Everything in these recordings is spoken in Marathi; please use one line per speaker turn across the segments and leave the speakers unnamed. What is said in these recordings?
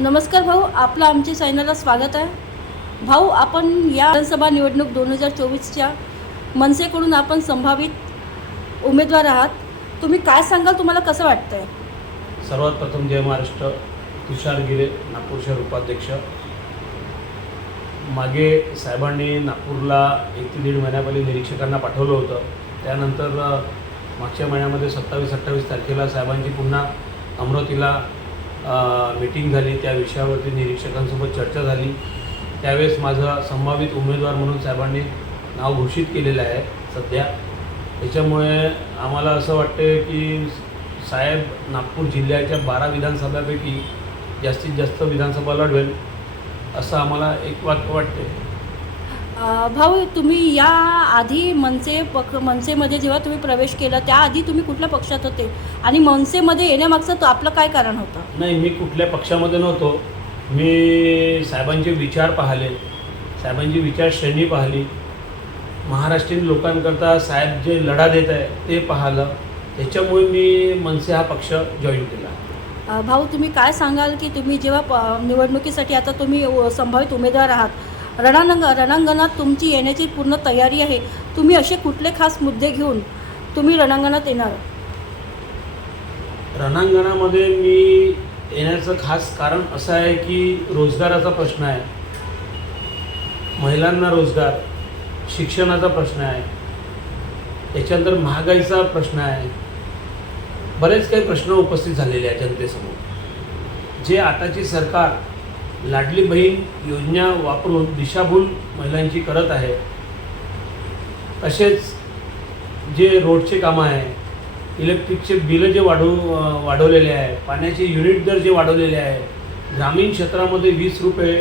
नमस्कार भाऊ आपलं आमच्या चॅनलला स्वागत आहे. भाऊ आपण या विधानसभा निवडणूक दोन हजार चोवीसच्या मनसेकडून आपण संभावित उमेदवार आहात. तुम्ही काय सांगाल तुम्हाला कसं वाटतं आहे
सर्वात प्रथम जय महाराष्ट्र. तुषार गिरे नागपूर शहर उपाध्यक्ष. मागे साहेबांनी नागपूरला एक ते दीड महिन्यापहिले निरीक्षकांना पाठवलं होतं. त्यानंतर मागच्या महिन्यामध्ये सत्तावीस अठ्ठावीस तारखेला साहेबांची पुन्हा अमरावतीला मीटिंग झाली त्या विषयावरती निरीक्षकांसोबत चर्चा झाली. त्यावेळेस माझा संभावित उमेदवार म्हणून साहेबांनी नाव घोषित केलेलं आहे सध्या. त्याच्यामुळे आम्हाला असं वाटते की साहेब नागपूर जिल्ह्याच्या बारा विधानसभापैकी जास्तीत जास्त विधानसभा लढवेल असं आम्हाला एक वाक्य वाटते
भाऊ तुम्ही या आधी मनसे पक मनसेमध्ये जेव्हा तुम्ही प्रवेश केला त्याआधी तुम्ही कुठल्या पक्षात होते? आणि मनसेमध्ये येण्यामागचं तो आपलं काय कारण होतं?
नाही मी कुठल्या पक्षामध्ये नव्हतो. मी साहेबांचे विचार पाहिले. साहेबांची विचारश्रेणी पाहिली. महाराष्ट्रीयन लोकांकरता साहेब जे लढा देत आहे ते पाहिलं. त्याच्यामुळे मी मनसे हा पक्ष जॉईन केला.
भाऊ तुम्ही काय सांगाल की तुम्ही जेव्हा निवडणुकीसाठी आता तुम्ही संभावित उमेदवार आहात रणांग रणांगणात तुमची येण्याची पूर्ण तयारी आहे. तुम्ही असे कुठले खास मुद्दे घेऊन तुम्ही रणांगणात येणार?
रणांगणामध्ये मी येण्याचं खास कारण असं आहे की रोजगाराचा प्रश्न आहे. महिलांना रोजगार शिक्षणाचा प्रश्न आहे. त्याच्यानंतर महागाईचा प्रश्न आहे. बरेच काही प्रश्न उपस्थित झालेले आहेत जनतेसमोर. जे आताची सरकार लाडली बहीण योजना वापरून दिशाभूल महिलांची करत आहे. तसेच जे रोडचे कामं आहे इलेक्ट्रिकचे बिलं जे वाढव वाढवलेले आहे पाण्याचे युनिट दर जे वाढवलेले आहे ग्रामीण क्षेत्रामध्ये वीस रुपये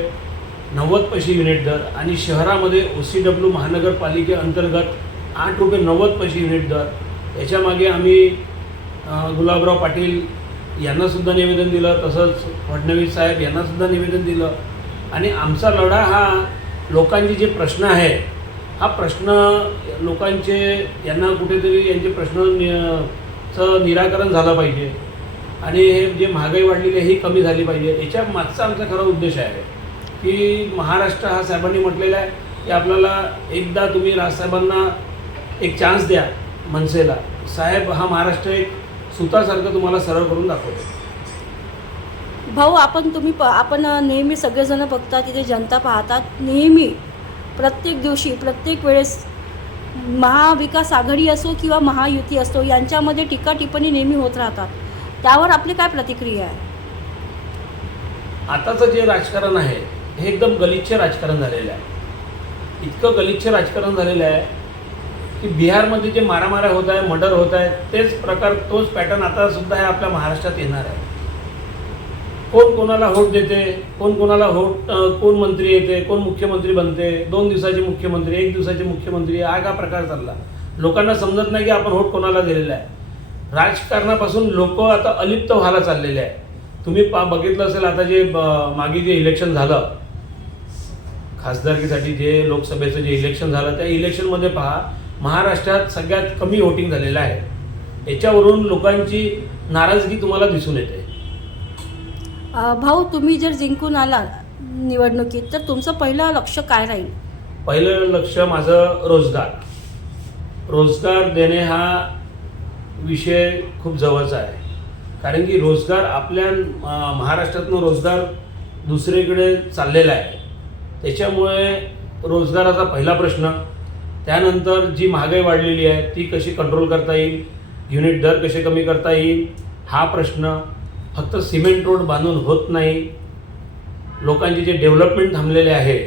नव्वद पैसे युनिट दर आणि शहरामध्ये ओ सी डब्ल्यू महानगरपालिकेअंतर्गत आठ रुपये नव्वद पैसे युनिट दर. याच्यामागे आम्ही गुलाबराव पाटील यांनासुद्धा निवेदन दिलं तसंच फडणवीस साहेब यांनासुद्धा निवेदन दिलं. आणि आमचा लढा हा लोकांचे जे प्रश्न आहे हा प्रश्न लोकांचे यांना कुठेतरी यांचे प्रश्न नि- चं निराकरण झालं पाहिजे. आणि हे जे महागाई वाढलेली आहे ही कमी झाली पाहिजे. याच्या मागचा आमचा खरा उद्देश आहे की महाराष्ट्र हा साहेबांनी म्हटलेला आहे की आपल्याला एकदा तुम्ही राजसाहेबांना एक चान्स द्या मनसेला. साहेब हा महाराष्ट्र एक सुतासारखं तुम्हाला सरळ करून दाखवतो.
भाऊ आपण तुम्ही प आपण नेहमी सगळेजण बघतात तिथे जनता पाहतात. नेहमी प्रत्येक दिवशी प्रत्येक वेळेस महाविकास आघाडी असो किंवा महायुती असो यांच्यामध्ये टीका टिप्पणी नेहमी होत राहतात. त्यावर आपली काय प्रतिक्रिया आहे?
आताचं जे राजकारण आहे हे एकदम गलिच्छ राजकारण झालेलं आहे. इतकं गलिच्छ राजकारण झालेलं आहे की बिहारमध्ये जे मारामाऱ्या होत आहे मर्डर होत आहे तेच प्रकार तोच पॅटर्न आता सुद्धा हे आपल्या महाराष्ट्रात येणार आहे. कोण कोणाला होट देते कोण कोणाला होट कोण मंत्री येते कोण मुख्यमंत्री बनते दोन दिवसाचे मुख्यमंत्री एक दिवसाचे मुख्यमंत्री हा का प्रकार चालला. लोकांना समजत नाही की आपण होट कोणाला दिलेला आहे. राजकारणापासून लोक आता अलिप्त व्हायला चाललेले आहे तुम्ही पा बघितलं असेल आता जे मागे जे इलेक्शन झालं खासदारकीसाठी जे लोकसभेचं जे इलेक्शन झालं त्या इलेक्शनमध्ये पहा महाराष्ट्रात सगळ्यात कमी वोटिंग झालेलं आहे. याच्यावरून लोकांची नाराजगी तुम्हाला दिसून येते.
भाऊ तुम्ही जर जिंकून आला निवडणुकीत तर तुमचं पहिलं लक्ष काय राहील?
पहिलं लक्ष माझं रोजगार. रोजगार देणे हा विषय खूप जवळचा आहे. कारण की रोजगार आपल्या महाराष्ट्रातनं रोजगार दुसरीकडे चाललेला आहे. त्याच्यामुळे रोजगाराचा पहिला प्रश्न त्यानंतर जी महागाई वाढलेली आहे ती कशी कंट्रोल करता येईल? युनिट दर कसे कमी करता येईल? हा प्रश्न फक्त सिमेंट रोड बांधून होत नाही. लोकांचे जे डेव्हलपमेंट थांबलेले आहे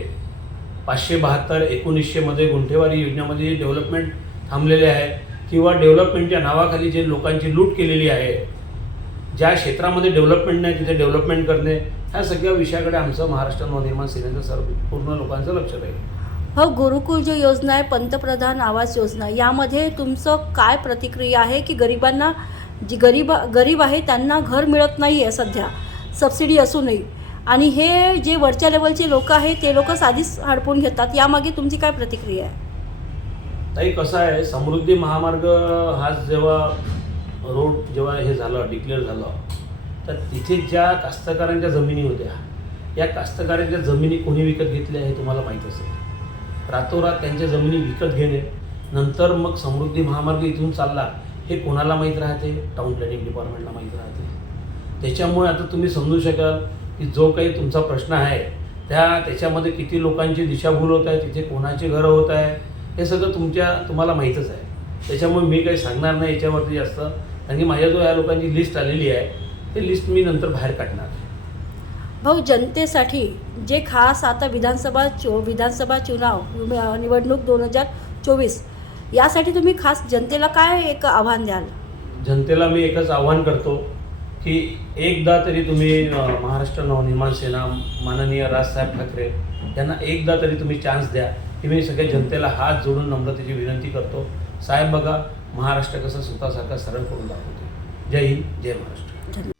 पाचशे बहात्तर एकोणीसशेमध्ये गुंठेवारी योजनेमध्ये जे डेव्हलपमेंट थांबलेले आहे किंवा डेव्हलपमेंटच्या नावाखाली जे लोकांची लूट केलेली आहे ज्या क्षेत्रामध्ये डेव्हलपमेंट नाही तिथे डेव्हलपमेंट करणे ह्या सगळ्या विषयाकडे आमचं महाराष्ट्र नवनिर्माण सेनेचं सर्व पूर्ण लोकांचं लक्ष राहील.
हो गुरुकुल जो योजना आहे पंतप्रधान आवास योजना यामध्ये तुमचं काय प्रतिक्रिया आहे की गरिबांना जी गरीब गरीब आहे त्यांना घर मिळत नाही आहे सध्या सबसिडी असूनही. आणि हे जे वरच्या लेवलचे लोक आहेत ते लोक साधीच हडपून घेतात यामागे तुमची काय प्रतिक्रिया आहे?
ताई कसं आहे समृद्धी महामार्ग हा जेव्हा रोड जेव्हा हे झालं डिक्लेअर झालं तर तिथे ज्या कास्तकारांच्या जमिनी होत्या या कास्तकारांच्या जमिनी कोणी विकत घेतल्या हे तुम्हाला माहीत असेल. रातोरात त्यांच्या जमिनी विकत घेणे नंतर मग समृद्धी महामार्ग इथून चालला हे कोणाला माहीत राहते? टाउन प्लॅनिंग डिपार्टमेंटला माहीत राहते. त्याच्यामुळे आता तुम्ही समजू शकाल की जो काही तुमचा प्रश्न आहे त्या त्याच्यामध्ये किती लोकांची दिशाभूल होत आहे तिथे कोणाची घरं होत आहे हे सगळं तुमच्या तुम्हाला माहीतच आहे. त्याच्यामुळे मी काही सांगणार नाही याच्यावरती जास्त. कारण की माझ्याजवळ या लोकांची लिस्ट आलेली आहे ते लिस्ट मी नंतर बाहेर काढणार.
भाऊ जनतेसाठी जे खास आता विधानसभा चो विधानसभा चुनाव निवडणूक दोन हजार चोवीस यासाठी तुम्ही खास जनतेला काय एक आव्हान द्याल?
जनतेला मी एकच आव्हान करतो की एकदा तरी तुम्ही महाराष्ट्र नवनिर्माण सेना माननीय राजसाहेब ठाकरे यांना एकदा तरी तुम्ही चान्स द्या ही मी सगळ्या जनतेला हात जोडून नम्रतेची विनंती करतो. साहेब बघा महाराष्ट्र कसं स्वतःसारखा सरळ करून दाखवते जय हिंद जय महाराष्ट्र.